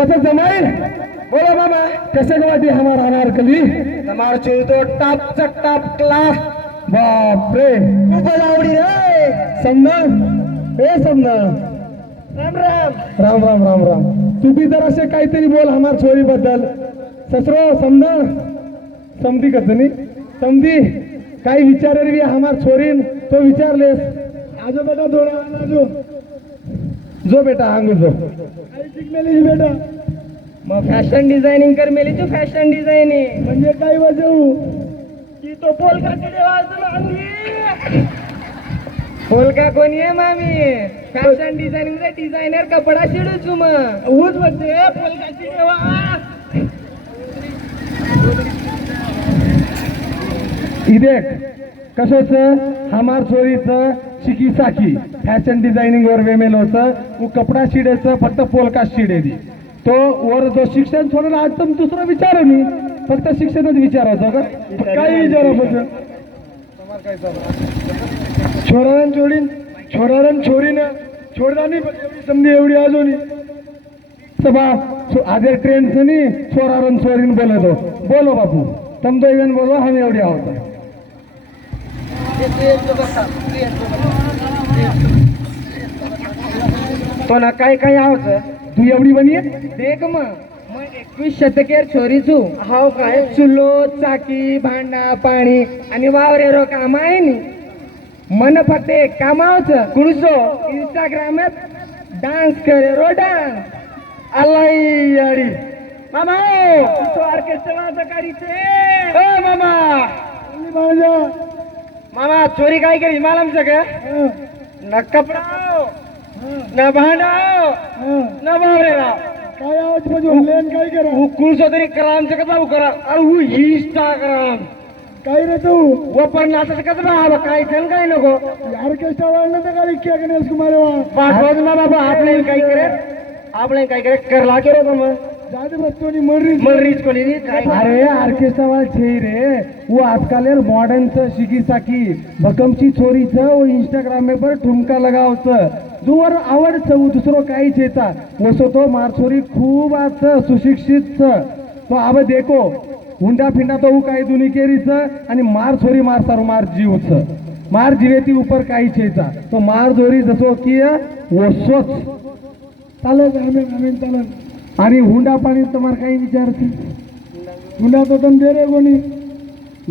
पता जमाईल. बोलो मामा कैसे गवाती हमारा अनारकली. हमार चोरी तो टॉप चा टॉप क्लास. बाप रे खूपच आवडी रे. समना हे समना. राम राम. राम राम राम राम. तू भी जरा से काहीतरी बोल हमार छोरी बद्दल. ससरो समना समधी कचनी समधी काही विचारेल बी हमार छोरीन तो विचारलेस. आजो बेटा थोडा आजो जो बेटा आंगो जो काही शिकलेली बेटा. मग फॅशन डिझायनिंग कर मेली तू. फॅशन डिझायनिंग म्हणजे काय वाजवू की तो पोलका पोलका कोणी आहे मामी. फॅशन डिझायनिंग डिझायनर कपडा शिडू मग ऊच म्हणजे पोलकाची देवा. देख कशाच हमार चोरीचं शिकी साकी फॅशन डिझायनिंग वर वेमेलोचं उ कपडा शिडेचं फक्त पोलका शिडे दी. तो वर जो शिक्षण सोडून आज तर दुसरं विचार मी फक्त शिक्षणच विचारायचं का काही विचारा छोरान छोडीन छोरान छोरीन छोडदानी समधी एवढी अजून बा आधे ट्रेंड नी छोरारन छोरीन बोलतो. बोलो बापू तुम तो इवन बोलो हम एवढी आहोत. तो ना काय काय आहोत तू एवढी बनी देख मग 21 शतकेर छोरीचू हाव काय चुलो चाकी भांडा पाणी आणि वावरे रो काम आहे नी. मन फक्त एक कामावच कुणसो इंस्टाग्रामात डान्स करे रो डान्स. अल्लाई यारी मामा तो ऑर्केस्ट्रा वाजा काढीचे. ओ मामा माझ्या मामा चोरी काय करी मला का न कपडा न भांडा न वावरे राव. काय आवाज म्हणजे लेन काय करा कुणसो तरी करामचं का जाऊ करा. अरे इंस्टाग्राम काय रे तू ओपन नाचाचं कसं राहा काय छान काय नको ऑर्केस्ट्रा वाढलं तर काय क्या गणेश कुमार पाठवत ना बाबा. आपले काय करे आपले काय करे करला केलो का मग जाते बच्चों मर्री मर्रीच कोणी काय. अरे ऑर्केस्ट्रा वाल छे रे वो आजकल यार मॉडर्न च शिकी साकी भकमची चोरीच वो इंस्टाग्राम में पर ठुमका लगावचं जोवर आवडचं दुसरं काही चेता वसो तो मारछोरी खूप आज सुशिक्षित तो आब देखो हुंडा फिंडा तो काही दुनी केरीच आणि मार छोरी मार सारू मार जीवच मार जीवेती ऊपर काही चेचा तो मार जोरी जसो की वसोच चालत आम्ही चालत. आणि हुंडा पाणी तुम्हाला काही विचारते हुंडा तो तुम दे रे कोणी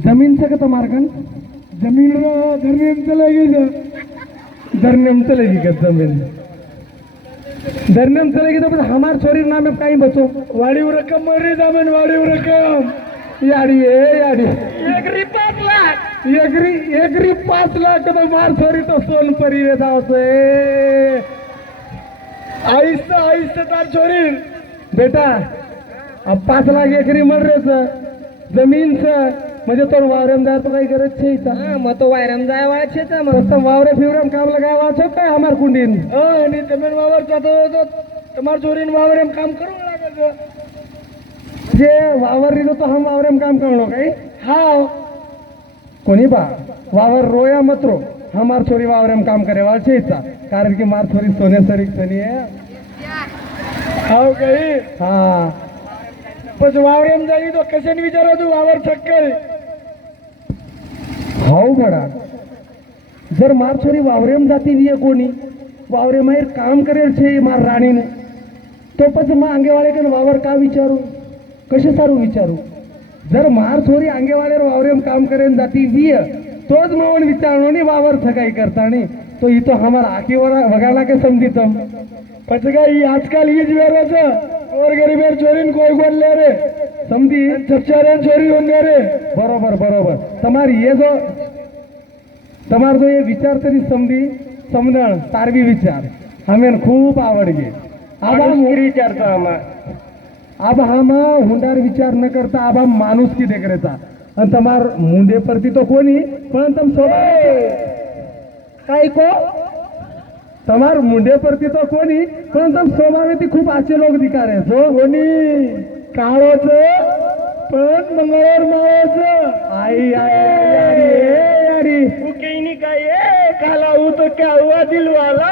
जमीन से का तुम्हार कन जमीन धरनेम चलेगी धरनेम चलेगी का जमीन धरनेम चलेगी तो हमार छोरी नाम में काही बचो. वाडीव रक्कम मरी जमीन वाडीव रक्कम याडी याडी एकरी 5 लाख एकरी 5 लाख तो मार छोरी तो सोन परी रे जावसे. आईस तार छोरी बेटा अब 5 लाख एकरी मर रे जमीन म्हणजे तो वावरमदार तो काही गरज छे इथं. मग तो वायरम जाय वाचेच मग मस्त वावरे फिवरम काम लगा वाचो काय हमार कुंडीन आणि जमीन वावर जातो तुम्हार चोरीन वावरेम काम करू लागेल. जे वावर रिदो तो हम वावरेम काम करणो काही हाव कोणी बा वावर रोया मत्रो हमार छोरी वावरेम काम करे वाल छे इथं कारण की मार छोरी सोने सरीक सनी आहे. हाव काही हा पण वावरेम जाई तो कशाने विचारा तू वावर चक्कर हाव बडा जर मार छोरी वावरेम जाती दिये कोणी वावरे माहीर काम करेल छे मार राणीने तो પછી માં આંગેવાળે કે વાવર કા વિચારું કશે સારું વિચારું. જર માર છોરી આંગેવાળે વાવરેમ કામ કરેન જાતી વીય તો જ મવન વિચારણો ની વાવર થકાઈ કરતા ની તો ઈ તો હમાર આખી વગાડા કે સમજી તમ પછી का ઈ આજકાલ ઈ જ વેરો છે ઓર ગરીબેર ચોરીન કોઈ ગોલ લે રે સમજી ચપચારેન ચોરી હોન લે રે. બરોબર બરોબર તમારી ये जो તમાર જો એ વિચાર તરી સમજી સમજણ તારવી વિચાર હમેન ખૂબ આવડ गे. विचारतो आम्हा अब हम हुंडार विचार न करता अब हम माणूस की देख रहता आणि तमार मुंडे परती तो कोणी पण तम स्वभाव काय को तमार मुंडे परती तो कोणी पण तम स्वभाव ती खूप असे लोक दिकारे जो कोणी काळोच पण मंगळवार मावच आई आई यारी उकेनी काय काला उ तो क्या हुआ दिल वाला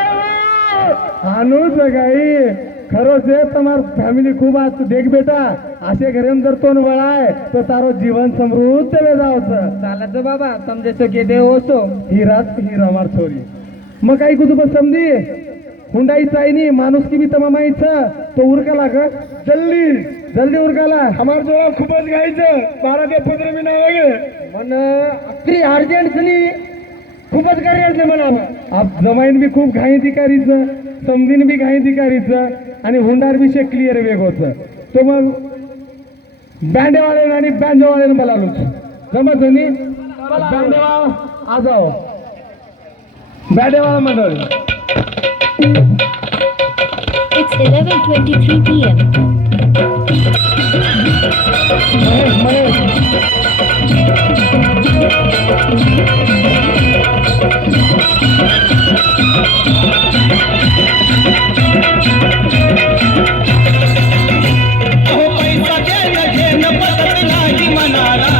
हानू जगाई खरोच है तुम्हार फॅमिली खूप आज देख बेटा असे घरे जर तोंड वळाय तो तारो जीवन समृद्ध वे जावचं चालत बाबा समजे सके देव असो हिराच हिरा मार छोरी मग काही कुतुब समधी हुंडाई चायनी माणूस की बी तमामाईचं तो उरकाला ग जल्दी जल्दी उरकाला हमार जो खूपच घायचं 12 ते 15 मिनिट वगैरे मन अत्री अर्जंटनी खूपच करायचं म्हणा आप जमाईन बी खूप घाई अधिकारीचं समजीन बी घाई अधिकारीचं आणि हुंडार बी क्लिअर वेग होतं तो मग बँडेवाल्यानं आणि बँजोवाल्यानं बोलावलो जमत नाही बँडेवा आज आओ बँडेवाला मंडळी It's 11:23 p.m. महेश महेश पैसा घेणं पटत नाही मनाला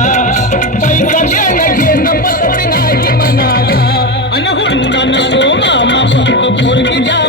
पैसा घेणं पटत नाही मनाला अन हुंडा नको मामा फक्त पोरगी द्या